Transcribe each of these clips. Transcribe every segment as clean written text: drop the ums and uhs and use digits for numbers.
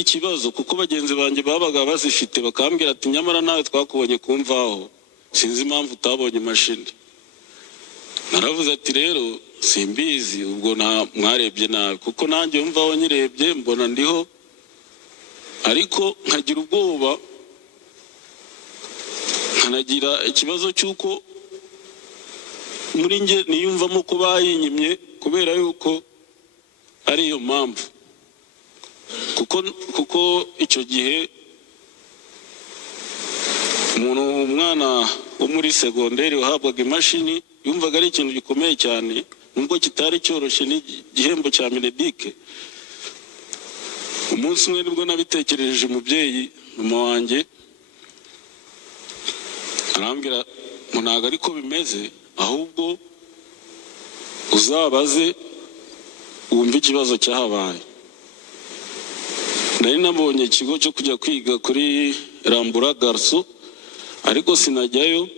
ikibazo kuko bagenzi banjye babaga bazifite bakambwira ati nyamara nawe twakubonye kumvaho sinzi impamvu utabonye imashini. Naravuze ati rero simbizi ubwo mwarebye nabi kuko nanjye mvaho nyirebye mbona ndiho ariko nkagira ubwoba nkanagira ikibazo cyuko muri nge niyumvamo ko bayinyimye kubera yuko ari iyo mpamvu kuko icyo gihe umwana wo muri segonderi wahabwaga imashini yumvaga ari ikintu gikomeye cyane nubwo kitari cyoroshye n'igihembo cya Mineduc. Umunsi umwe nibwo nabitekereje umubyeyi mama wanjye arambwira ngo ntabwo ariko bimeze ahubwo uzabaze wumve ikibazo cyahabaye. Nari nabonye ikigo cyo kujya kwiga kuri Rambura Garso ariko sinajyayo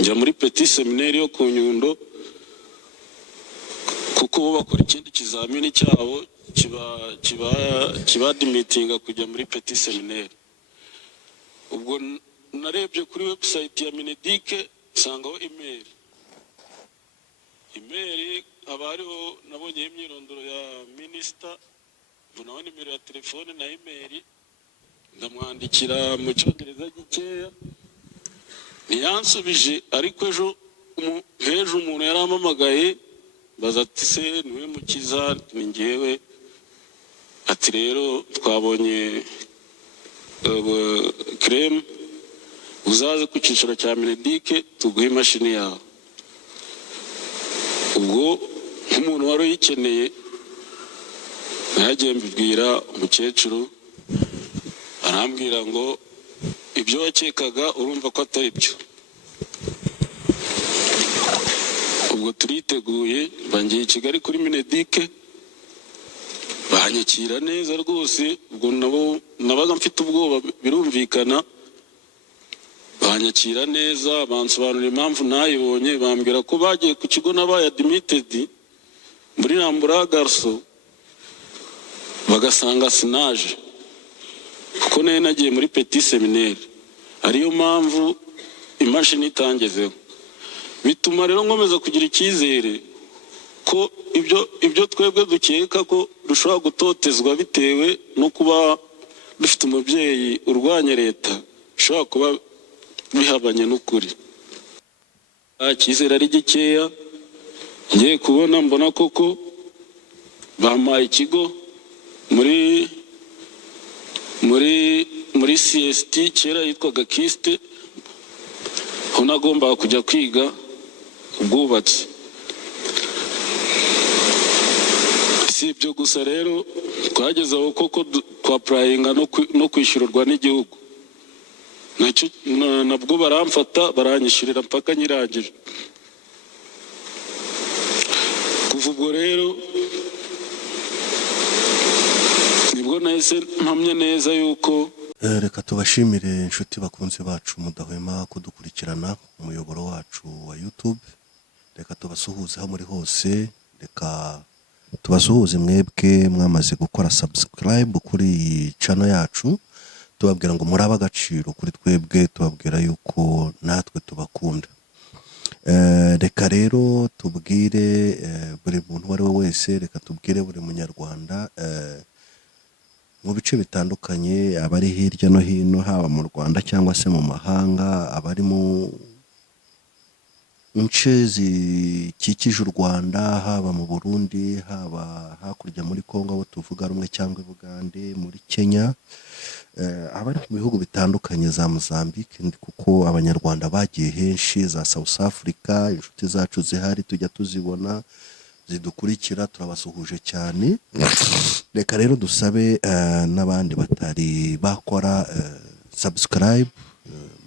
njya muri Petit Seminaire yo ku Nyundo kuko bo bakora ikindi kizamini cyabo kiba admittinga kujya muri Petit Seminaire. Ubwo narebye kuri website ya Mineduc sangaho email abariho nabonye imyirondoro ya minister mbona nimero ya telefone na email ndamwandikira mu cyongereza gikeya ntiyansubije ariko ejo umuntu yarampamagaye baza ati se niwe Mukiza ni njyewe ati rero twabonye creme uzaze ku cyiciro cya Mineduc tuguhe imashini yawe. Ubwo nk'umuntu wari uyikeneye nagiye mbibwira umukecuru arambwira ngo ibyo wakekaga urumva ko atari byo. Ubwo turiteguye bangiye i Kigali kuri Mineduc banyakira neza rwose. Ubwo nabo nabaga mfite ubwoba birumvikana banyakira neza bansobanurira impamvu nayibonye bambwira ko bagiye ku kigo nabaye admitted muri Rambura Garso bagasanga sinaje kuko nayo nagiye muri Petit Seminaire ariyo mpamvu imashini itangezeho. Bituma rero nkomeza kugira icyizere ko ibyo twebwe dukeka ko dushobora gutotezwa bitewe no kuba dufite umubyeyi urwanya leta bishobora kuba bihabanye n'ukuri. Icyizere ari gikeya ngiye kubona mbona koko bampaye ikigo muri CST kera yitwaga Kiste aho nagombaga kujya kwiga ubwubatsi. Si ibyo gusa rero twageze aho koko twapurayinga no kwishyurirwa n'igihugu nabwo baramfata baranyishyurira mpaka nyirangije. Kuva ubwo rero nibwo nahise mpamya neza yuko reka tubashimire inshuti bakunze bacu mudahwema kudukurikirana umuyoboro wacu wa YouTube. Reka tubasuhuze aho muri hose, reka tubasuhuze mwebwe mwamaze gukora subscribe kuri iyi channel yacu, tubabwira ngo muri abagaciro kuri twebwe, tubabwira yuko natwe tubakunda. Reka rero tubwire buri muntu uwo ari we wese, reka tubwire buri munyarwanda mu bice bitandukanye, abari hirya no hino haba mu Rwanda cyangwa se mu mahanga, abari mu ince zikikije u Rwanda, haba mu Burundi, haba hakurya muri Kongo abo tuvuga rumwe cyangwa Bugande, muri Kenya, abari mu bihugu bitandukanye za Mozambique, kuko abanyarwanda bagiye henshi, za South Africa, inshuti zacu zihari tujya tuzibona zidukurikira, turabasuhuje cyane. Reka rero dusabe n'abandi batari bakora subscribe,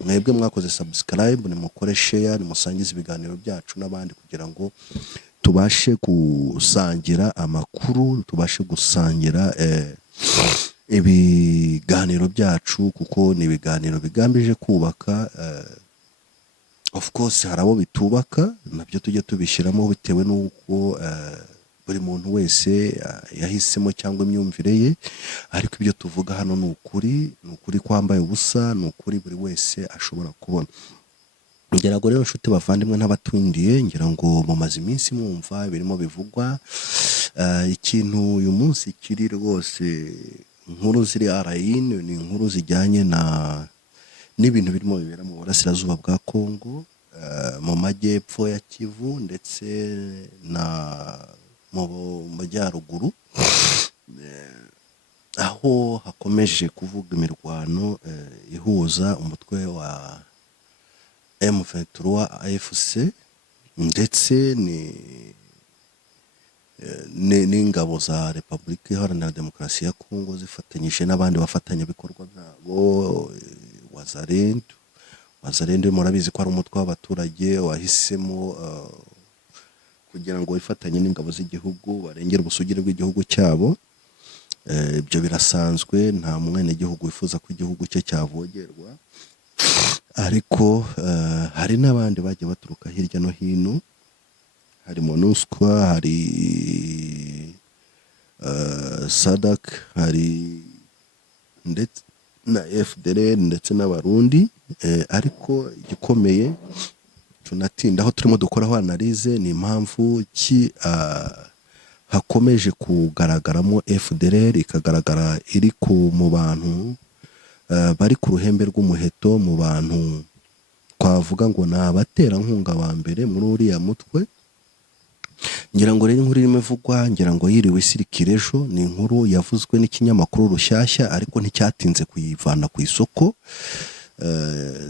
mwebwe mwakoze subscribe nimukore share, nimusangize ibiganiro byacu n'abandi kugira ngo tubashe gusangira amakuru, tubashe gusangira ibiganiro byacu, kuko ni ibiganiro bigambije kubaka. Of course hari abo bitubaka, nabyo tujye tubishyiramo bitewe n'uko buri muntu wese yahisemo cyangwa imyumvire ye, ariko ibyo tuvuga hano ni ukuri kwambaye ubusa, ni ukuri buri wese ashobora kubona. ngira ngo rero nshuti bavandimwe n'abatundiye, ngira ngo mumaze iminsi mwumva birimo bivugwa. Ikintu uyu munsi kiri rwose inkuru ziri arayini, ni inkuru zijyanye n'ibintu birimo bibera mu burasirazuba bwa Kongo, mu majyepfo ya Kivu ndetse na mu majyaruguru, aho hakomeje kuvuga imirwano ihuza umutwe wa M23 AFC ndetse n'ingabo za Repubulika Iharanira Demokarasi ya Kongo zifatanyije n'abandi bafatanyabikorwa byabo, Wazalendo murabizi ko ari umutwe w'abaturage wahisemo kugira ngo wifatanye n'ingabo z'igihugu barengera ubusugire bw'igihugu cyabo. Ibyo birasanzwe, nta mwenegihugu wifuza ko igihugu cye cyavogerwa, ariko hari n'abandi bagiye baturuka hirya no hino, hari MONUSCO, hari SADC, hari ndetse na FDLR ndetse n'abarundi. Ariko igikomeye tunatinda aho turimo dukoraho analize ni impamvu ki hakomeje kugaragaramo FDLR ikagaragara iri mu bantu bari ku ruhembe rw'umuheto, mu bantu twavuga ngo ni abaterankunga ba mbere muri uriya mutwe. Ngira ngo rero inkuru irimo ivugwa, ngira ngo yiriwe isirikira ejo, ni inkuru yavuzwe n'ikinyamakuru Rushyashya ariko nticyatinze kuyivana ku isoko.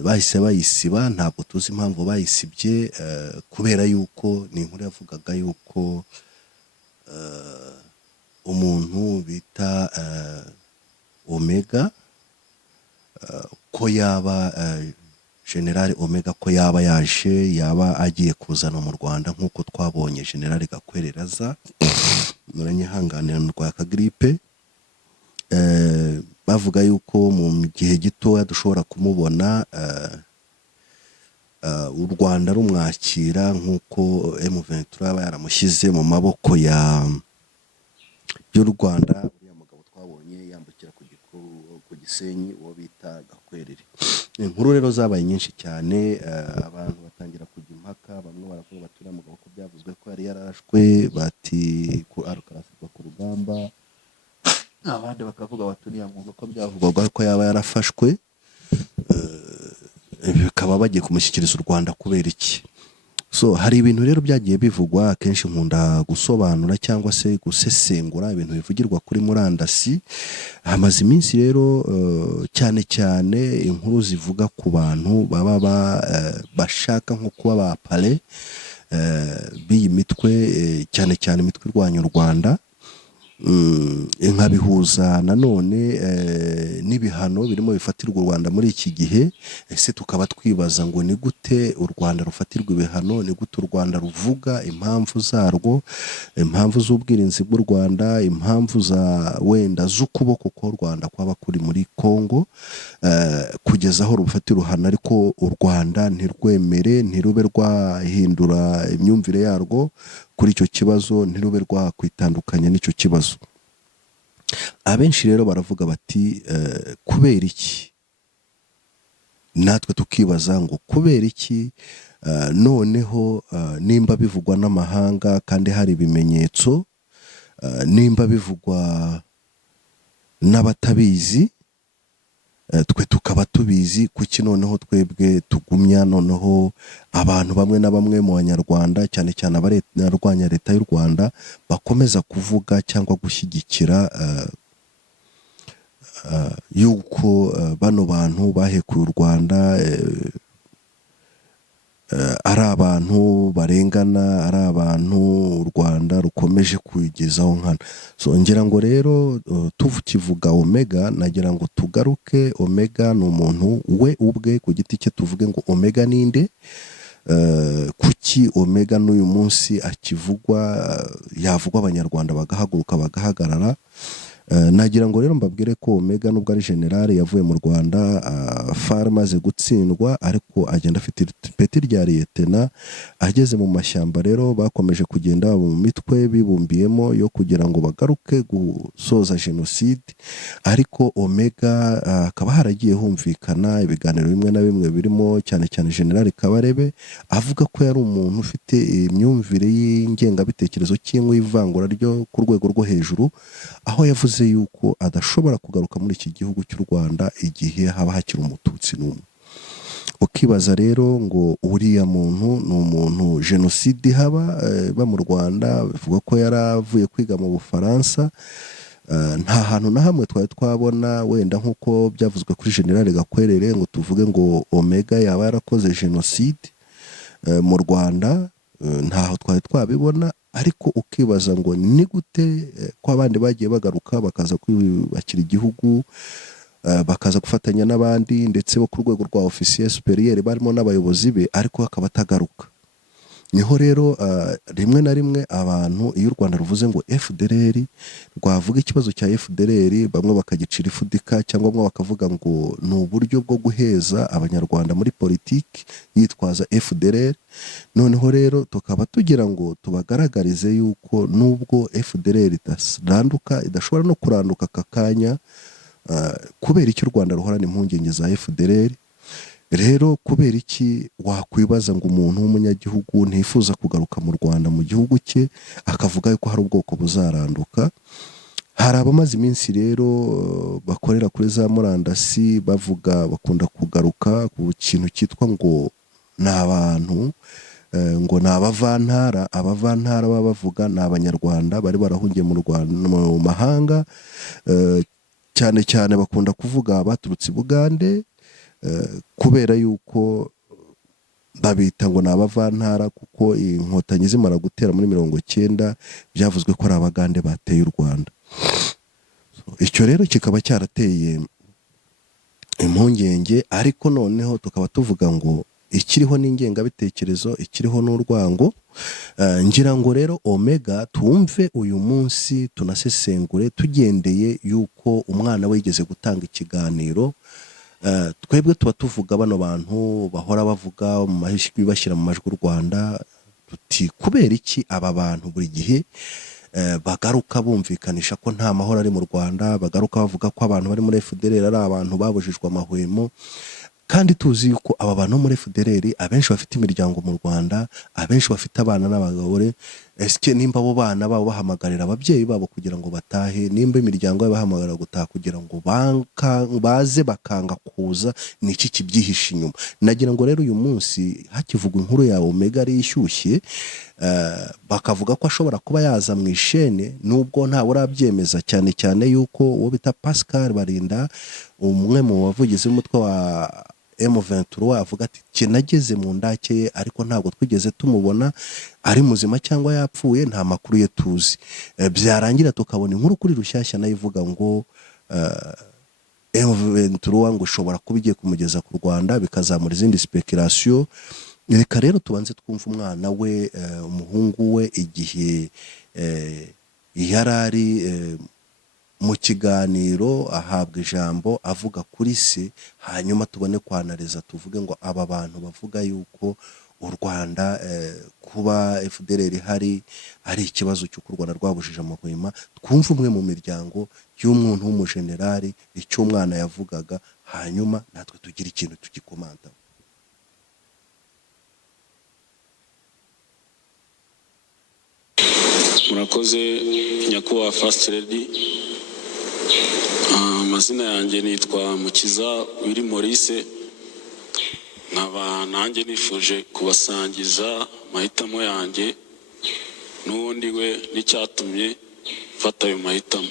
Bahise bayisiba, ntabwo tuzi impamvu bayisibye, kubera yuko ni inkuru yavugaga yuko umuntu bita Omega, ko yaba General Omega, ko yaba agiye kuzana mu Rwanda nk'uko twabonye General Gakwereraza muranyihanganira ndwaye akagripe. Bavuga yuko mu gihe gitoya dushobora kumubona u Rwanda rumwakira nk'uko M23 aba yaramushyize mu maboko y'u Rwanda. Uriya mugabo twabonye yambukira ku Gisenyi uwo bita Gakwerere. Inkuru rero zabaye nyinshi cyane, abantu batangira kujya impaka, bamwe baravuga bati uriya mugabo ko byavuzwe ko yari yarashwe, bati arasirwa ku rugamba, abandi bakavuga bati uriya mugabo ko byavugwaga ko yaba yarafashwe, bikaba bagiye kumushyikiriza u Rwanda kubera iki. So hari ibintu rero byagiye bivugwa, akenshi nkunda gusobanura cyangwa se gusesengura ibintu bivugirwa kuri murandasi. Hamaze iminsi rero cyane cyane inkuru zivuga ku bantu baba bashaka nko kuba ba pale b'iyi mitwe, cyane cyane imitwe irwanya u Rwanda, nkabihuza nanone n'ibihano birimo bifatirwa u Rwanda muri iki gihe. Ese tukaba twibaza ngo ni gute u Rwanda rufatirwa ibihano, ni gute u Rwanda ruvuga impamvu zarwo, impamvu z'ubwirinzi bw'u Rwanda, impamvu za wenda z'ukuboko ko u Rwanda kwaba kuri muri Kongo, kugeza aho rufatira uruhano, ariko u Rwanda ntirwemere, ntirube rwahindura imyumvire yarwo kuri icyo kibazo, ntirube rwakwitandukanya n'icyo kibazo. Abenshi rero baravuga bati kubera iki, natwe tukibaza ngo kubera iki noneho nimba bivugwa n'amahanga kandi hari ibimenyetso, nimba bivugwa n'abatabizi, twe tukaba tubizi, kuki noneho twebwe tugumya noneho abantu bamwe na bamwe mu banyarwanda, cyane cyane abarwanya leta y'u Rwanda, bakomeza kuvuga cyangwa gushyigikira yuko bano bantu bahekuye u Rwanda ari abantu barengana, ari abantu u Rwanda rukomeje kugezaho nkana. So ngira ngo rero tukivuga Omega, nagira ngo tugaruke. Omega ni umuntu we ubwe ku giti cye, tuvuge ngo Omega ninde, kuki Omega n'uyu munsi akivugwa, yavugwa abanyarwanda bagahaguruka bagahagarara. nagira ngo rero mbabwire ko Omega nubwo ari generale yavuye mu Rwanda far maze gutsindwa ariko agenda afite ipeti rya liyetena. Ageze mu mashyamba rero bakomeje kugenda mu mitwe bibumbiyemo yo kugira ngo bagaruke gusoza jenoside, ariko Omega akaba haragiye humvikana ibiganiro bimwe na bimwe birimo cyane cyane generale Kabarebe avuga ko yari umuntu ufite imyumvire y'ingengabitekerezo cyangwa ivangura ryo ku rwego rwo hejuru, aho yavuze yuko adashobora kugaruka muri iki gihugu cy'u Rwanda igihe haba hakiri umututsi n'umwe. Ukibaza rero ngo uriya muntu ni umuntu jenoside ihaba mu Rwanda, bivuga ko yaravuye kwiga mu Bufaransa. Nta hantu na hamwe twari twabona wenda nk'uko byavuzwe kuri generale Gakwerere ngo tuvuge ngo Omega yaba yarakoze jenoside mu Rwanda, ntaho twari twabibona. Ariko ukibaza ngo ni gute ko abandi bagiye bagaruka bakaza kwibakira igihugu, bakaza gufatanya n'abandi ndetse bo ku rwego rwa ofisiye superieur barimo n'abayobozi be, ariko akaba atagaruka. Niho rero rimwe na rimwe abantu iyo u Rwanda ruvuze ngo FDLR, rwavuga ikibazo cya FDLR bamwe bakagicira ifudika cyangwa bamwe bakavuga ngo ni uburyo bwo guheza abanyarwanda muri politiki yitwaza FDLR. Noneho rero tukaba tugira ngo tubagaragarize yuko nubwo FDLR idaranduka, idashobora no kuranduka aka kanya, kubera icyo u Rwanda ruhorana impungenge za FDLR. Rero kubera iki wakwibaza ngo umuntu w'umunyagihugu ntifuza kugaruka mu Rwanda mu gihugu cye akavuga yuko hari ubwoko buzaranduka? Hari abamaze iminsi rero bakorera kuri za murandasi bavuga, bakunda kugaruka ku kintu cyitwa ngo ni abantu ngo ni abavantara. Abavantara baba bavuga ni abanyarwanda bari barahungiye mu Rwanda mu mahanga, cyane cyane bakunda kuvuga baturutse i Bugande, kubera yuko babita ngo ni abavantara kuko inkotanyi zimara gutera muri 1990 byavuzwe ko ari abagande bateye u Rwanda. Icyo rero kikaba cyarateye impungenge, ariko noneho tukaba tuvuga ngo ikiriho n'ingengabitekerezo, ikiriho n'urwango. Ngira ngo rero Omega tumve uyu munsi tunasesengure tugendeye yuko umwana we yigeze gutanga ikiganiro. Twebwe tuba tuvuga bano bantu bahora bavuga mu mahishwi bashyira mu majwi u Rwanda, tuti kubera iki aba bantu buri gihe bagaruka bumvikanisha ko nta mahoro ari mu Rwanda, bagaruka bavuga ko abantu bari muri FDLR ari abantu babujijwe amahwemo, kandi tuzi yuko aba bantu muri FDLR abenshi bafite imiryango mu Rwanda, abenshi bafite abana n'abagore. Ese nimba abo bana babo bahamagarira ababyeyi babo kugira ngo batahe, nimba imiryango yabo bahamagarira gutaha kugira ngo baze bakanga kuza, ni iki kibyihishe inyuma? Nagira ngo rero uyu munsi hakivuga inkuru ya Omega ari ishyushye, bakavuga ko ashobora kuba yaza mu ishene, nubwo ntawe urabyemeza, cyane cyane yuko uwo bita Pascal Barinda, umwe mu bavugizi b'umutwe wa M23, avuga ati kinageze mu ndake ye ariko ntabwo twigeze tumubona ari muzima cyangwa yapfuye, nta makuru ye tuzi. Byarangira tukabona inkuru kuri Rushyashya nayo ivuga ngo M23 ngo ushobora kuba igiye kumugeza ku Rwanda, bikazamura izindi speculation. Reka rero tubanze twumva umwana we, umuhungu we, igihe yarari mu kiganiro ahabwa ijambo avuga kuri se, hanyuma tubone kwanariza tuvuge ngo aba bantu bavuga yuko u Rwanda kuba FDLR hari ari ikibazo cy'uko u Rwanda rwabujije amahwema. Twumva umwe mu miryango y'umuntu w'umujenerali icyo umwana yavugaga, hanyuma natwe tugira ikintu tugikomanda. Murakoze nyakubahwa First Lady. Amazina yanjye nitwa Mukiza Willy Maurice, nkaba nanjye nifuje kubasangiza amahitamo yanjye n'ubundi we n'icyatumye mfata ayo mahitamo.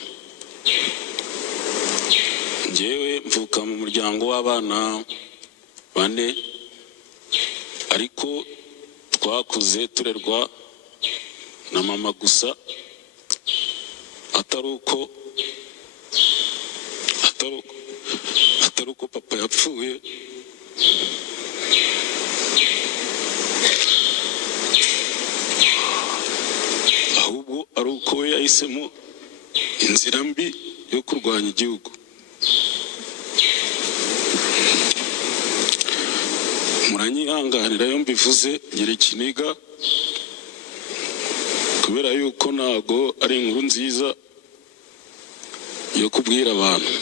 Njyewe mvuka mu muryango w'abana 4, ariko twakuze turerwa na mama gusa, atari uko papa yapfuye. Ahubwo ari uko we yahisemo inzira mbi yo kurwanya igihugu. Muranyihanganira yo mbivuze ngira ikiniga kubera yuko ntago ari inkuru nziza yo kubwira abantu.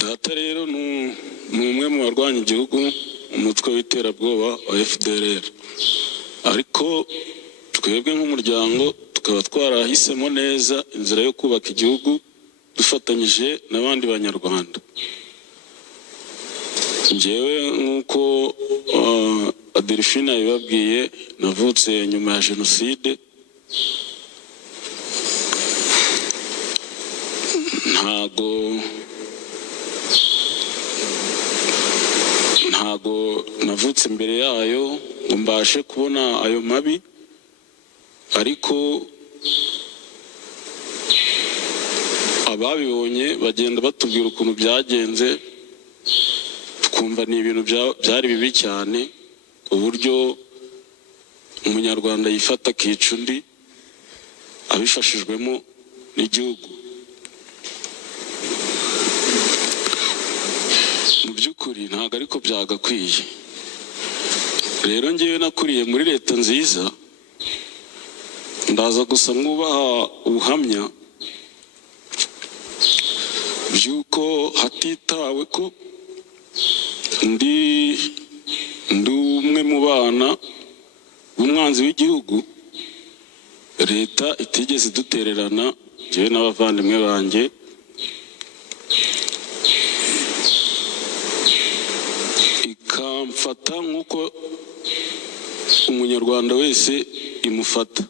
Data rero ni umwe mu barwanya igihugu, umutwe w'iterabwoba wa FDLR, ariko twebwe nk'umuryango tukaba twarahisemo neza inzira yo kubaka igihugu dufatanyije n'abandi banyarwanda. Njyewe nk'uko Adelphine yabibabwiye, navutse nyuma ya jenoside. ntago navutse imbere yayo ngo mbashe kubona ayo mabi, ariko ababibonye bagenda batubwira ukuntu byagenze, tukumva ni ibintu byari bibi cyane, uburyo umunyarwanda yifata akica undi abifashijwemo n'igihugu. Mu by'ukuri ntabwo ariko byagakwiye. Rero ngewe nakuriye muri leta nziza, ndaza gusa mwubaha ubuhamya by'uko hatitawe ko ndi umwe mu bana b'umwanzi w'igihugu, leta itigeze idutererana njyewe n'abavandimwe banjye, ikamfata nk'uko umunyarwanda wese imufata.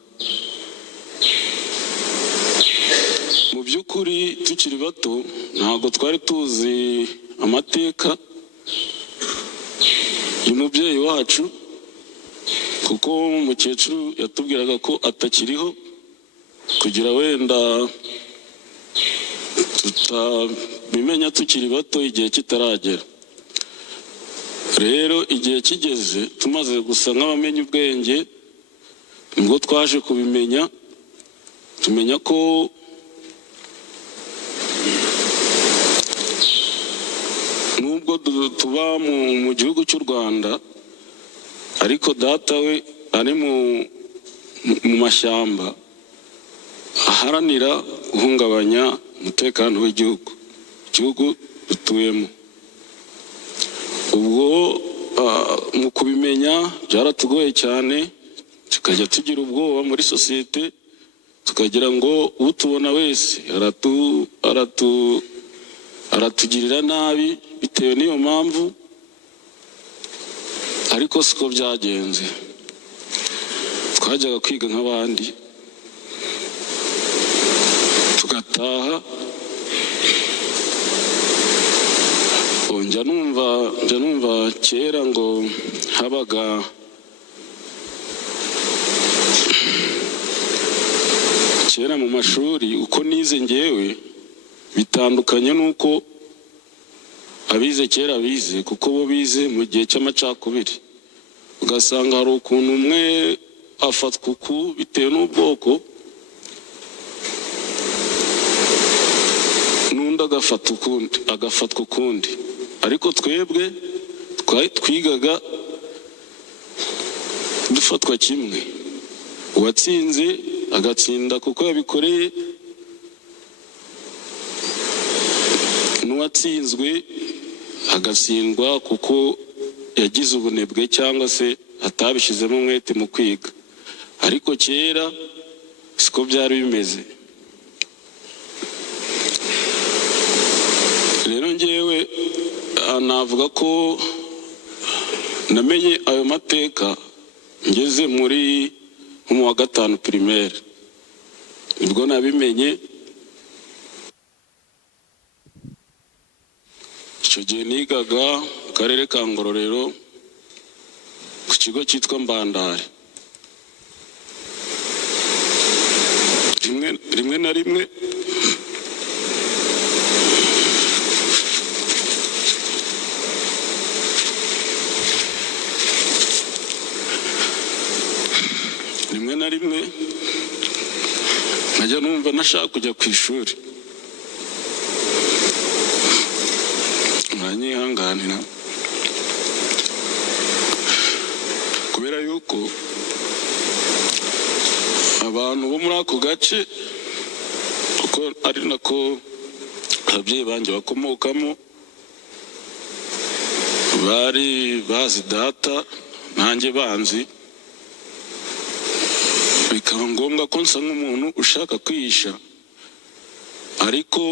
Mu by'ukuri tukiri bato ntabwo twari tuzi amateka y'umubyeyi wacu, kuko umukecuru yatubwiraga ko atakiriho, kugira wenda tutabimenya tukiri bato igihe kitaragera. Rero igihe kigeze tumaze gusa nk'abamenya ubwenge, nibwo twaje kubimenya, tumenya ko nubwo tuba mu gihugu cy'u Rwanda, ariko data we ari mu mashyamba aharanira guhungabanya umutekano w'igihugu dutuyemo. Ubwo mu kubimenya byaratugoye cyane, tukajya tugira ubwoba muri sosiyete, tukagira ngo utubona wese aratugirira nabi bitewe n'iyo mpamvu, ariko siko byagenze. Twajyaga kwiga nk'abandi tugataha, njya numva kera ngo habaga kera mu mashuri, uko nize ngewe bitandukanye n'uko abize kera bize, kuko bo bize mu gihe cy'amacakubiri. Ugasanga hari ukuntu umwe afatwa uku bitewe n'ubwoko, n'undi agafatwa ukundi, ariko twebwe twigaga dufatwa kimwe. Uwatsinze agatsinda kuko yabikoreye, n'uwatsinzwe agatsindwa kuko yagize ubunebwe cyangwa se atabishizemo umwete mu kwiga. Ariko kera siko byari bimeze. Rero ngewe navuga ko namenye ayo mateka ngeze muri mu wa gatanu primaire, nibwo nabimenye. Icyo gihe nigaga mu karere ka Ngororero ku kigo cyitwa Mbandari. rimwe na rimwe nkajya numva nashaka kujya ku ishuri, mwanyihanganira kubera yuko abantu bo muri ako gace, kuko ari nako ababyeyi banjye bakomokamo, bari bazi data nanjye banzi, bikaba ngombwa ko nsa nk'umuntu ushaka kwihisha, ariko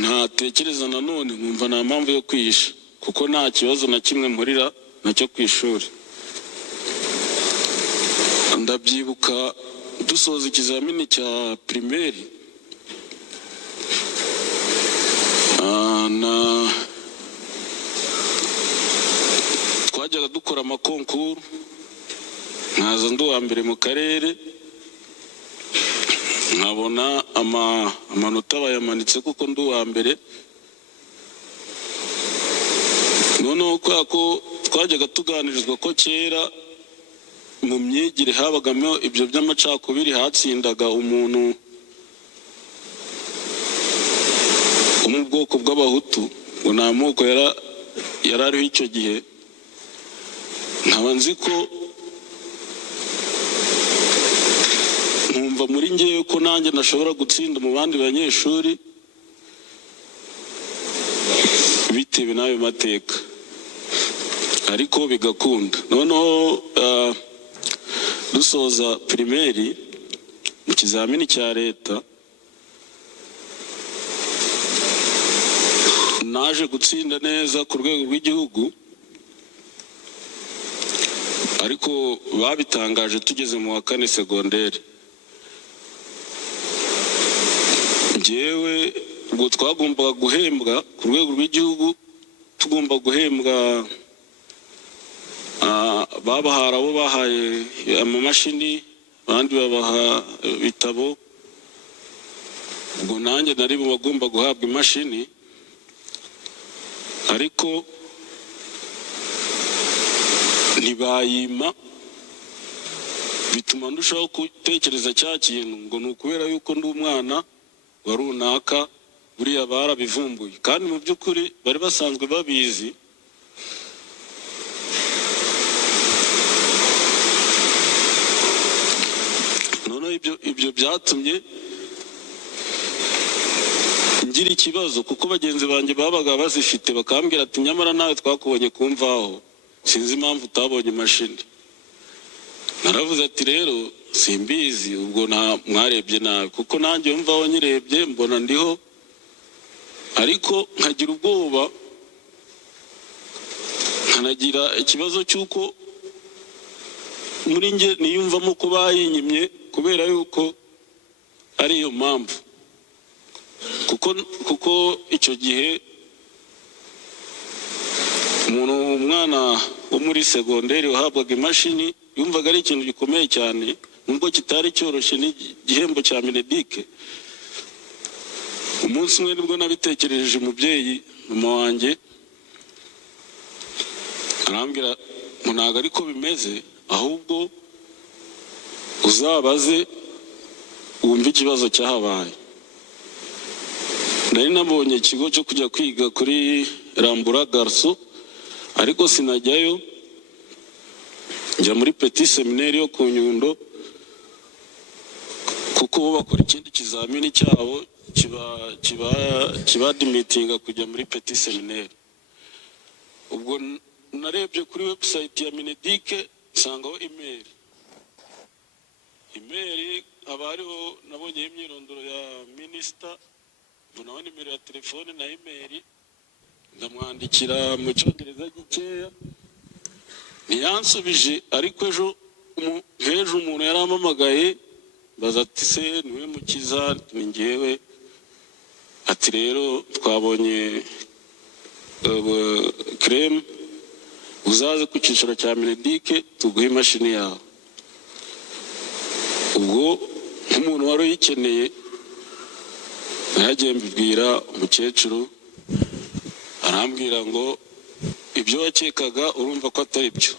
ntatekereza nanone nkumva nta mpamvu yo kwihisha, kuko nta kibazo na kimwe mpurira nacyo ku ishuri. Ndabyibuka dusoza ikizamini cya primaire, twajyaga dukora amakonkuru, nkaza ndi uwa mbere mu karere, nkabona amanota bayamanitse kuko ndi uwa mbere. Noneho kubera ko twajyaga tuganirizwa ko kera mu myigire habagamo ibyo by'amacakubiri, hatsindaga umuntu wo mu bwoko bw'abahutu, ngo nta moko yari ariho icyo gihe. Nkaba nzi ko nkumva muri ngewe ko nanjye nashobora gutsinda mu bandi banyeshuri bitewe n'ayo mateka, ariko bigakunda. Noneho dusoza primaire mu kizamini cya leta, naje gutsinda neza ku rwego rw'igihugu, ariko babitangaje tugeze mu wa 4 segonderi. Njyewe ubwo twagombaga guhembwa ku rwego rw'igihugu, tugomba guhembwa, babahara abo bahaye amamashini, abandi babaha ibitabo. Ubwo nanjye nari mu bagomba guhabwa imashini, ariko ntibayima, bituma ndushaho gutekereza cya kintu ngo ni ukubera yuko ndi umwana wa runaka, buriya barabivumbuye, kandi mu by'ukuri bari basanzwe babizi. Noneho ibyo byatumye ngira ikibazo, kuko bagenzi banjye babaga bazifite, bakambwira ati nyamara nawe twakubonye kumvaho, sinzi impamvu utabonye imashini. Naravuze ati rero simbizi, ubwo mwarebye nabi, kuko nanjye mvaho nyirebye mbona ndiho, ariko nkagira ubwoba, nkanagira ikibazo cy'uko muri nge niyumvamo ko bayinyimye kubera yuko ari iyo mpamvu, kuko icyo gihe umwana wo muri segonderi wahabwaga imashini yumvaga ari ikintu gikomeye cyane, nubwo kitari cyoroshye n'igihembo cya Minedike. Umunsi umwe nibwo nabitekereje umubyeyi, mama wanjye arambwira ngo ntabwo ariko bimeze, ahubwo uzabaze wumve ikibazo cyahabaye. Nari nabonye ikigo cyo kujya kwiga kuri Rambura Garso, ariko sinajyayo, njya muri Petit Seminaire yo ku Nyundo, kuko bo bakora ikindi kizamini cyabo kiba admittinga kujya muri Petit Seminaire. Ubwo narebye kuri website ya Minedike nsangaho email haba hariho, nabonyeho imyirondoro ya minisita, mbonaho nimero ya telefone na email, ndamwandikira mu cyongereza gikeya, ntiyansubije. Ariko ejo umuntu yarampamagaye, baza ati se niwe Mukiza? Ni njyewe. Ati rero twabonye creme, uzaze ku cyiciro cya Minedike tuguhe imashini yawe. Ubwo nk'umuntu wari uyikeneye, nagiye mbibwira umukecuru, arambwira ngo ibyo wakekaga urumva ko atari byo.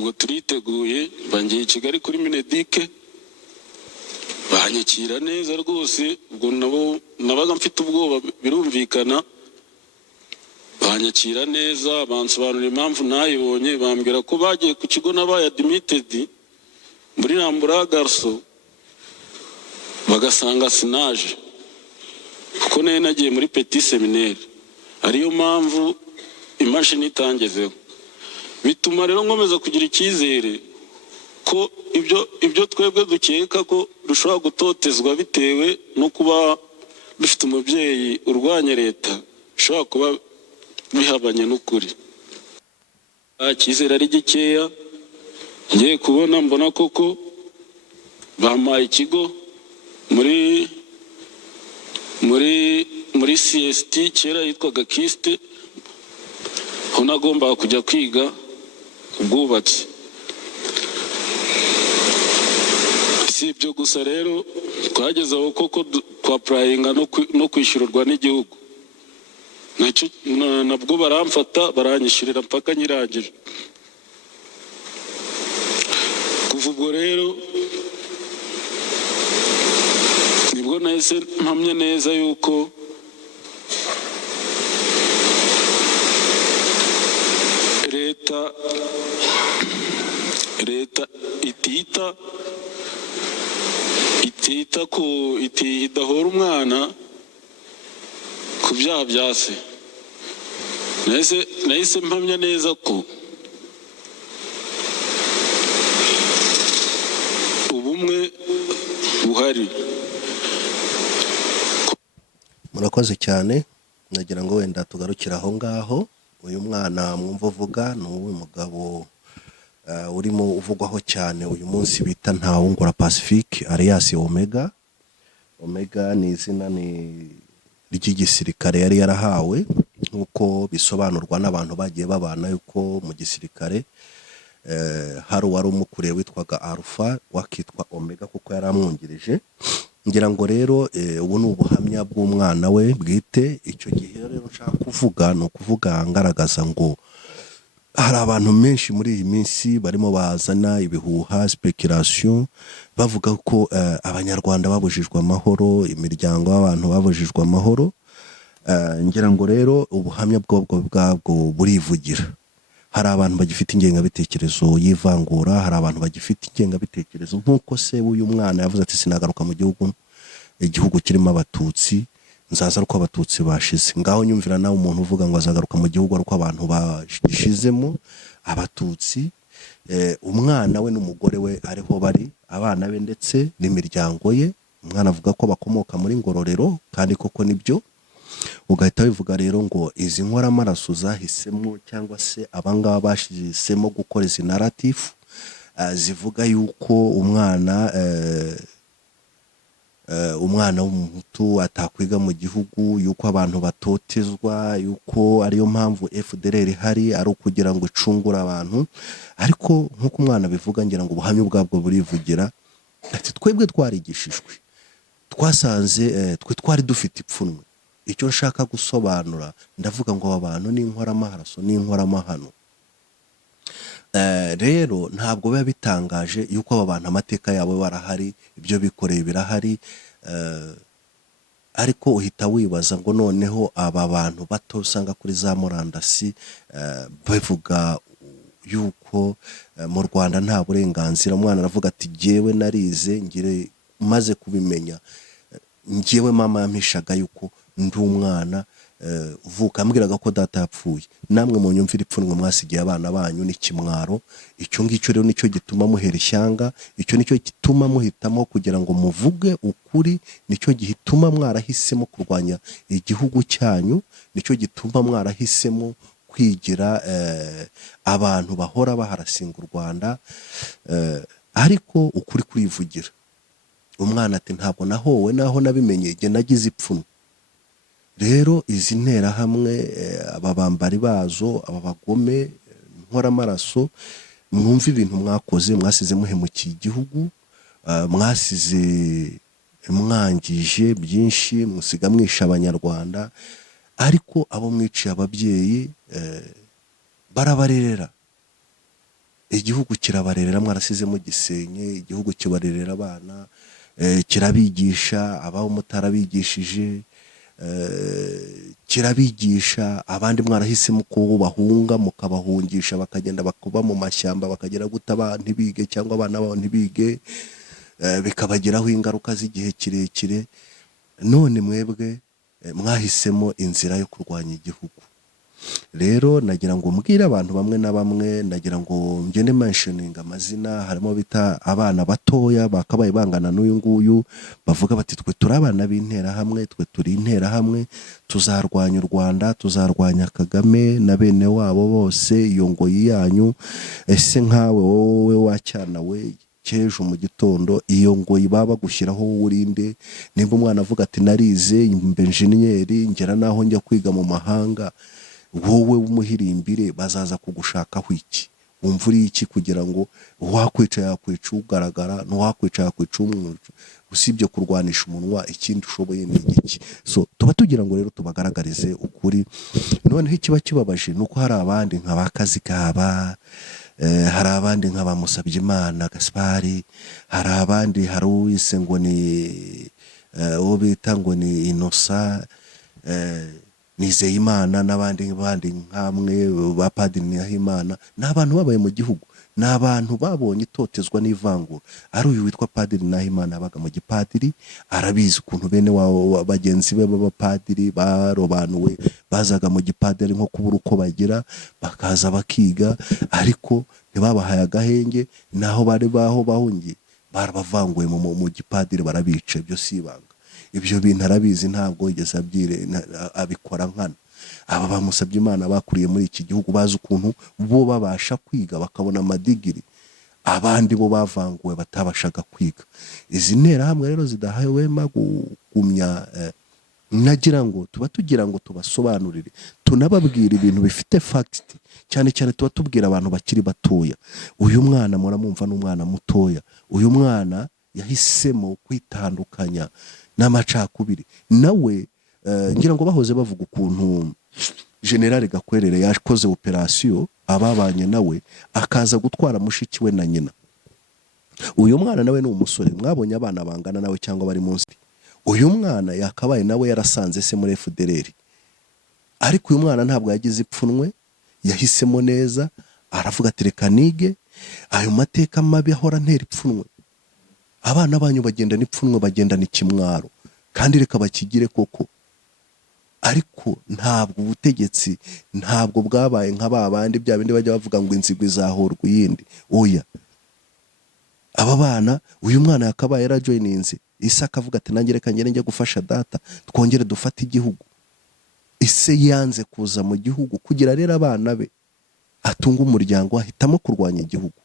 ubwo turiteguye bangiye i Kigali kuri Minedike banyakira neza rwose. Ubwo nabo nabaga mfite ubwoba birumvikana, banyakira neza bansobanurira impamvu nayibonye, bambwira ko bagiye ku kigo nabaye admitted muri Rambura Garso bagasanga sinaje kuko nagiye muri Petit Seminaire, ariyo mpamvu imashini itangezeho. Bituma rero nkomeza kugira icyizere ko ibyo twebwe dukeka ko dushobora gutotezwa bitewe no kuba dufite umubyeyi urwanya leta bishobora kuba bihabanye n'ukuri. Icyizere ari gikeya, ngiye kubona mbona koko bampaye ikigo muri CST kera yitwaga Kiste, aho nagombaga kujya kwiga ubwubatsi. Si ibyo gusa rero, twageze aho koko twapurayinga no kwishyurirwa n'igihugu, nabwo baramfata baranyishyurira mpaka nyirangije. Kuva ubwo rero nibwo nahise mpamya neza yuko leta idahora umwana ku byaha bya se. Nahise mpamya neza ko ubumwe buhari. Murakoze cyane, nagira ngo wenda tugarukira aho ngaho. Uyu mwana mwumva uvuga ni uwo mugabo urimo uvugwaho cyane uyu munsi bita Ntawungura Pacifique alias Omega. Omega ni izina ry'igisirikare yari yarahawe, nk'uko bisobanurwa n'abantu bagiye babana yuko mu gisirikare hari uwari umukuriye witwaga Alpha wakitwa Omega kuko yari amwungirije. Ngira ngo rero ubu ni ubuhamya bw'umwana we bwite. Icyo gihe rero nshaka kuvuga ni ukuvuga ngaragaza ngo hari abantu menshi muri iyi minsi barimo bazana ibihuha speculation bavuga ko abanyarwanda babujijwe amahoro, imiryango y'abantu babujijwe amahoro. Ngira ngo rero ubuhamya bwabwo burivugira. Hari abantu bagifite ingengabitekerezo y'ivangura, hari abantu bagifite ingengabitekerezo nk'uko se w'uyu mwana yavuze ati sinagaruka mu igihugu kirimo abatutsi, nzaza ariko abatutsi bashize. Ngaho nyumvira nawe umuntu uvuga ngo azagaruka mu gihugu ariko abantu bashizemo abatutsi. Umwana we n'umugore we ariho bari, abana be ndetse n'imiryango ye. Umwana avuga ko bakomoka muri Ngororero kandi koko nibyo. Ugahita bivuga rero ngo izi nkoramaraso zahisemo cyangwa se abangaba bashisemo gukora izi narrative zivuga yuko umwana w'umuhutu atakwiga mu gihugu, yuko abantu batotezwa, yuko ariyo mpamvu FDLR ihari ari ukugira ngo icungure abantu. Ariko nk'uko umwana bivuga, ngira ngo ubuhamya bwabwo burivugira ati twebwe twarigishijwe, twasanze twe twari dufite ipfunwe. Icyo nshaka gusobanura ndavuga ngo aba bantu ni inkoramaraso n'inkoramahano. Rero ntabwo biba bitangaje yuko aba bantu amateka yabo barahari, ibyo bikoreye birahari. Ariko uhita wibaza ngo noneho aba bantu bato usanga kuri za murandasi bavuga yuko mu Rwanda nta burenganzira. Umwana aravuga ati jyewe narize ngire maze kubimenya, njyewe mama yampishaga yuko ndi umwana uvuka, ambwiraga ko data yapfuye. Namwe mu nyumvira ipfunwe mwasigiye abana banyu n'ikimwaro. Icyo ngicyo rero nicyo gituma muhera ishyanga, icyo nicyo gituma muhitamo kugira ngo muvuge ukuri, nicyo gituma mwarahisemo kurwanya igihugu cyanyu, nicyo gituma mwarahisemo kwigira abantu bahora baharasinga u Rwanda. Ariko ukuri kurivugira. Umwana ati ntabwo nahowe naho nabimenye, igihe nagize ipfunwe. Rero izi nterahamwe, aba bambari bazo, aba bagome nkoramaraso, mwumva ibintu mwakoze, mwasize muhemukiye igihugu, mwasize mwangije byinshi, musiga mwisha abanyarwanda. Ariko abo mwiciye ababyeyi barabarerera, igihugu kirabarerera, mwarasizemo gisenye, igihugu kibarerera abana, kirabigisha abaho mutarabigishije, kirabigisha abandi mwarahisemo ko bahunga mukabahungisha bakagenda bakuba mu mashyamba bakagera guta abana ntibige cyangwa abana babo ntibige, bikabagiraho ingaruka z'igihe kirekire. None mwebwe mwahisemo inzira yo kurwanya igihugu. Rero nagira ngo mbwire abantu bamwe na bamwe, nagira ngo ngende mentioning amazina, harimo bita abana batoya bakabaye bangana n'uyu nguyu, bavuga bati twe turi abana b'intera hamwe, twe turi intera hamwe, tuzarwanya u Rwanda, tuzarwanya Kagame na bene wabo bose, iyo ngoyi yanyu. Ese nkawe wowe wacyana we cy'ejo mu gitondo iyo ngoyi baba gushyiraho urinde? Nimba umwana avuga ati narize imbe engineer ngera naho njya kwiga mu mahanga, wowe w'umuhirimbire bazaza kugushakaho iki? Wumva uri iki kugira ngo wakwica yakwica ugaragara, n'uwakwica yakwica umwucu? Usibye kurwanisha umunwa ikindi ushoboye ni iki? So tuba tugira ngo rero tubagaragarize ukuri. Noneho ikiba kibabaje nuko hari abandi nk'abakazi kaba, hari abandi nk'aba Musabyimana Gaspari, hari abandi hari uwise ngo ni uwo bita ngo ni Innocent Nizeyimana, n'abandi nkamwe ba Padiri Nahimana. Ni abantu babaye mu gihugu, ni abantu babonye itotezwa n'ivangura. Ari uyu witwa Padiri Nahimana yabaga mu gipadiri, arabizi ukuntu bene wabo bagenzi be b'abapadiri barobanuwe, bazaga mu gipadiri nko kubura uko bagira, bakaza bakiga, ariko ntibabahaye agahenge, naho bari baho bahungiye barabavanguye mu gipadiri barabica. Ibyo si ibanga, ibyo bintu arabizi, ntabwo yigeze abikora nkana. Aba bamusabye Imana bakuriye muri iki gihugu bazi ukuntu bo babasha kwiga bakabona amadigiri, abandi bo bavanguwe batabashaga kwiga. Izi ntera hamwe rero zidahwema kugumya, nagira ngo tugira ngo tubasobanurire, tunababwira ibintu bifite fact, cyane cyane tuba tubwira abantu bakiri batoya. Uyu mwana muramumva n'umwana mutoya, uyu mwana yahisemo kwitandukanya n'amacakubiri. Nawe ngira ngo bahoze bavuga ukuntu General Gakwerere yakoze operation, ababanye nawe akaza gutwara mushiki we na nyina. Uyu mwana nawe ni umusore, mwabonye abana bangana nawe cyangwa bari munsi. Uyu mwana yakabaye nawe yarasanze se muri FDLR, ariko uyu mwana ntabwo yagize ipfunwe, yahisemo neza, aravuga ati reka nige ayo mateka mabi ahora ntera ipfunwe. Abana banyu bagenda n'ipfunwe, bagenda n'ikimwaro, kandi reka bakigire koko. Ariko ntabwo ubutegetsi ntabwo bwabaye nk'ababandi bya bindi bajya bavuga ngo inzigo izahorwa iyindi. Oya, aba bana, uyu mwana yakabaye yarajoyininze ise akavuga ati nanjye reka ngere njye gufasha data, twongere dufate igihugu. Ise yanze kuza mu gihugu kugira rero abana be atunga umuryango, ahitamo kurwanya igihugu.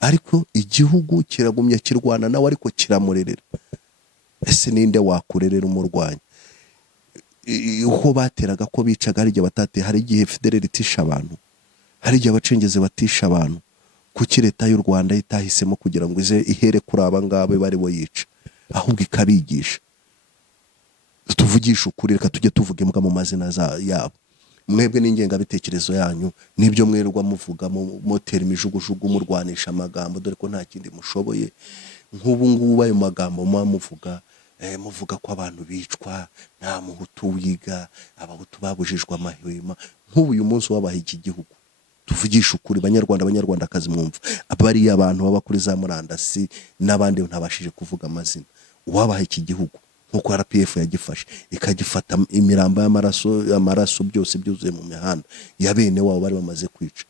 Ariko igihugu kiragumya kirwana nawe, ariko kiramurerera. Ese ninde wakurerera umurwanya? Uko bateraga ko bicaga, hari igihe batateye, hari igihe FDLR itisha abantu, hari igihe abacengeze batisha abantu. Kuki leta y'u Rwanda itahisemo kugira ngo ize ihere kuri aba ngaba bari bo yica, ahubwo ikabigisha? Tuvugisha ukuri, reka tujye tuvuga imbwa mu mazina yabo. Mwebwe n'ingengabitekerezo yanyu nibyo mwerwa muvuga motera imijugujugu murwanisha amagambo, dore ko nta kindi mushoboye. Nk'ubu ngubu ayo magambo muvuga ko abantu bicwa, nta muhutu wiga, abahutu babujijwe amahwema. Nk'ubu uyu munsi wabaha iki gihugu, tuvugisha ukuri banyarwandakazi mwumva, bariya abantu baba kuri za murandasi n'abandi ntabashije kuvuga amazina, wabaha iki gihugu nkuko RPF yagifashe, ikagifata imirambo y'amaraso byose byuzuye mu mihanda ya bene wabo bari bamaze kwica.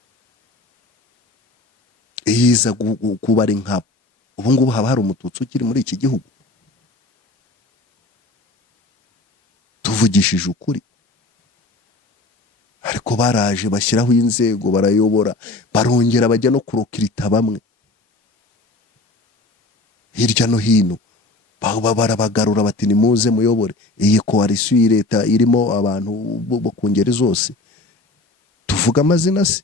Iyiza kuba ari nkabo. Ubu ngubu haba hari umututsi ukiri muri iki gihugu? Tuvugishije ukuri. Ariko baraje bashyiraho inzego, barayobora, barongera bajya no kurokirita bamwe hirya no hino, barabagarura bati nimuze muyobore. Iyi coalition y'Leta irimo abantu bo ku ngeri zose. Tuvuga amazina se?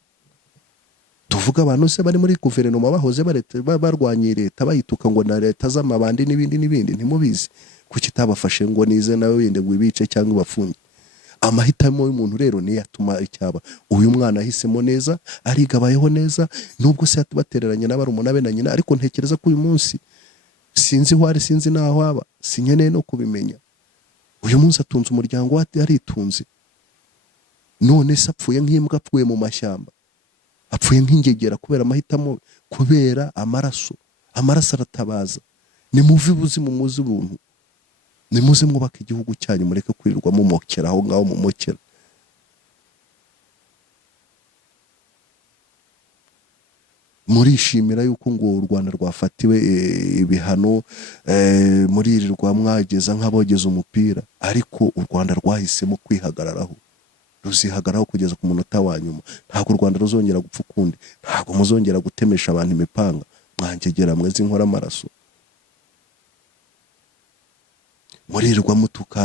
Tuvuga abantu se bari muri guverinoma bahoze barwanya leta bayituka ngo na leta z'amabandi n'ibindi ntimubizi? Kuki tabafashe ngo nize nawe wende wibice cyangwa bafunge? amahitamo y'umuntu rero niyo atuma icyaba. Uyu mwana ahisemo neza, ariga abayeho neza, nubwo se yatubatereranye n'abarumuna be na nyina, ariko ntekereza ko uyu munsi sinzi aho ari, sinzi n'aho aba, sinkeneye no kubimenya. Uyu munsi atunze umuryango we, aritunze. None se apfuye nk'imbwa, apfuye mu mashyamba, apfuye nk'ingegera kubera amahitamo, kubera amaraso aratabaza. Nimuve ibuzimu muzi ubuntu, nimuze mwubaka igihugu cyanyu, mureke kwirirwa mumokera aho ngaho mumokera. Murishimira yuko ngo u Rwanda rwafatiwe ibihano, muririrwa mwageza nk'abogeza umupira, ariko u Rwanda rwahisemo kwihagararaho, ruzihagararaho kugeza ku munota wa nyuma. Ntabwo u Rwanda ruzongera gupfa ukundi, ntabwo muzongera gutemesha abantu imipanga, mwangegera mwezi nkora amaraso. Murirwa mutuka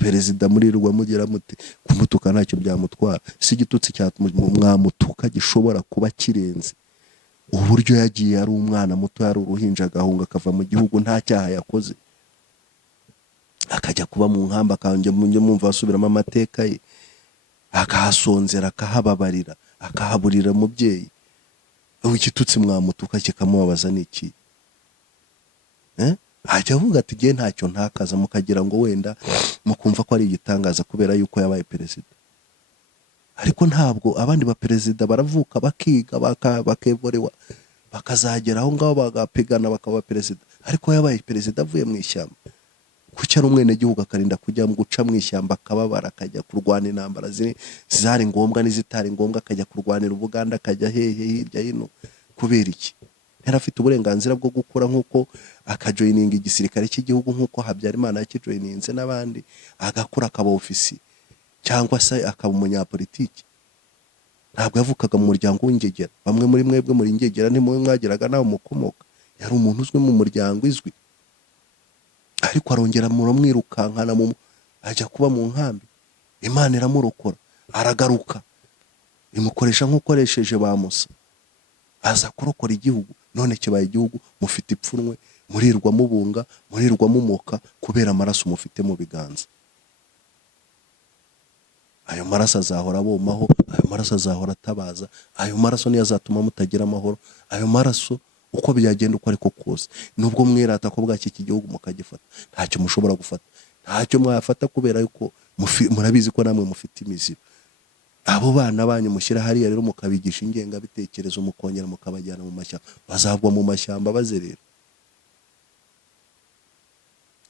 perezida, murirwa mugera muti, kumutuka ntacyo byamutwara. Si igitutsi mwamutuka gishobora kuba kirenze uburyo yagiye ari umwana muto, yari uruhinja, agahunga akava mu gihugu nta cyaha yakoze, akajya kuba mu nkamba, akajya mumva asubiramo amateka ye, akahasonzera, akahababarira, akahaburira umubyeyi. Igitutsi mwamutuka kikamubabaza n'iki? Ajya avuga ati giye ntacyo ntakaza, mukagira ngo wenda mukumva ko ari igitangaza kubera yuko yabaye perezida. Ariko ntabwo abandi ba perezida baravuka bakiga bakevorewa bakazagera aho ngaho bagapigana bakaba perezida, ariko yabaye perezida avuye mu ishyamba. Kuki ari umwene gihugu akarinda kujya guca mu ishyamba, akababara, akajya kurwana intambara zari ngombwa n'izitari ngombwa, akajya kurwanira Ubuganda, akajya hehe hirya hino, kubera iki? Yari afite uburenganzira bwo gukora nk'uko akajoyininga igisirikare cy'igihugu, nk'uko Habyarimana yakijoyininze n'abandi, agakora akaba ofisi cyangwa se akaba umunyapolitiki. Ntabwo yavukaga mu muryango w'ingegera. Bamwe muri mwebwe muri ingegera ntimwe mwageraga nawe mukomoka. Yari umuntu uzwi mu muryango, izwi, ariko arongera muramwirukankana, ajya kuba mu nkambi. Imana iramurokora, aragaruka imukoresha nk'ukoresheje ba Musa, aza kurokora igihugu. None kibaye igihugu mufite ipfunwe, murirwa mubunga, murirwa mumoka kubera amaraso mufite mu biganza. Ayo maraso azahora abomaho, ayo maraso azahora atabaza, ayo maraso niyo azatuma mutagira amahoro. Ayo maraso uko byagenda uko ariko kose, nubwo mwirata ko bwaki iki gihugu mukagifata, ntacyo mushobora gufata, ntacyo mwafata, kubera yuko murabizi ko namwe mufite imizigo. Abo bana banyu mushyira hariya rero mukabigisha ingengabitekerezo, mukongera mukabajyana mu mashyamba, bazagwa mu mashyamba bazerera.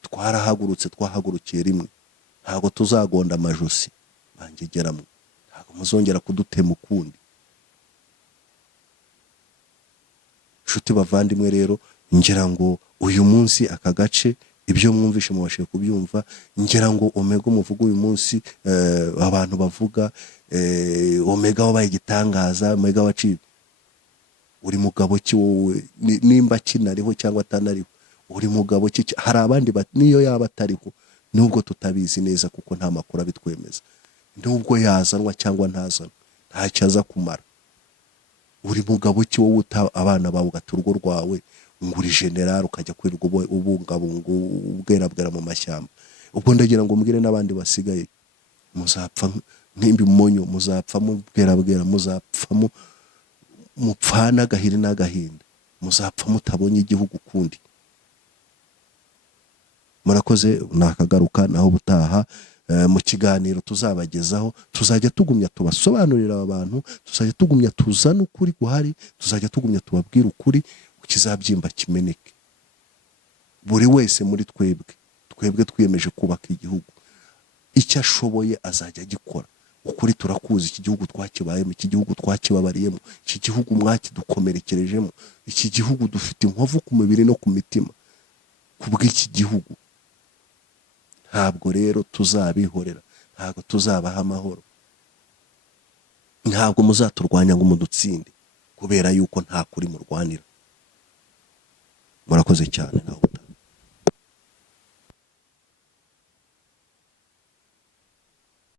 Twarahagurutse, twahagurukiye rimwe, ntabwo tuzagonda amajosi bangegeramo, ntabwo muzongera kudutema ukundi. Nshuti bavandimwe rero, ngira ngo uyu munsi aka gace ibyo mwumvishe mubashe kubyumva. Ngira ngo Omega umuvuga uyu munsi, abantu bavuga Omega wabaye igitangaza, Omega waciye. Uri mugabo ki wowe? Nimba kinariho cyangwa atanariho, uri mugabo ki? Hari abandi niyo yaba atariho, nubwo tutabizi neza kuko nta makuru abitwemeza, nubwo yazanwa cyangwa ntazanwa, ntacyo aza kumara. Uri mugabo ki wowe uta abana bawe ugata urugo rwawe, nguri general ukajya kwirirwa ubungabunga ubwerabwera mu mashyamba? Ubwo ndagira ngo mbwire n'abandi basigaye, muzapfa nk'imbi monyo, muzapfa mubwerabwera, muzapfa mupfana agahiri n'agahinda, muzapfa mutabonye igihugu kundi. Murakoze, nakagaruka naho butaha mu kiganiro tuzabagezaho. Tuzajya tugumya tubasobanurira abantu, tuzajya tugumya tuzana ukuri guhari, tuzajya tugumya tubabwira ukuri, kizabyimba kimeneke. Buri wese muri twebwe twiyemeje kubaka igihugu, icyo ashoboye azajya agikora. Ukuri turakuzi, iki gihugu twakibayemo, iki gihugu twakibabariyemo, iki gihugu mwakidukomerekerejemo, iki gihugu dufite inkovu ku mubiri no ku mitima kubw'iki gihugu. Ntabwo rero tuzabihorera, ntabwo tuzabaha amahoro, ntabwo muzaturwanya ngo mudutsinde, kubera yuko nta kuri murwanira. Murakoze cyane nawe.